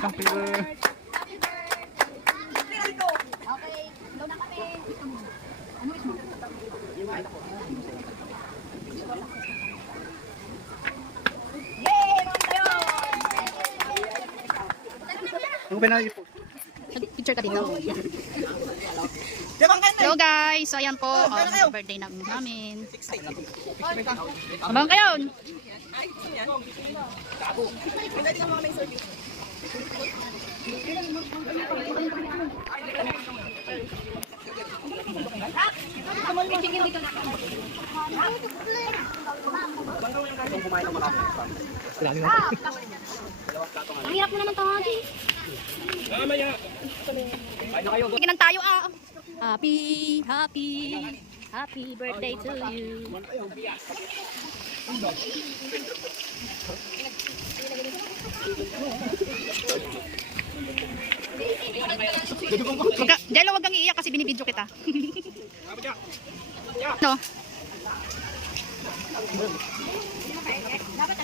Happy birthday. Okay, doon na kami. Ano is mo? Yay! Naman tayo! Ang pinali po. Picture ka dito. Hello guys, so ayan po, birthday na namin. Abang kayo! Ang hirap mo naman tawagin. Tingnan tayo ah. Happy birthday to you. Jello, wag kang iiyak kasi binibidyo kita. No. Dapat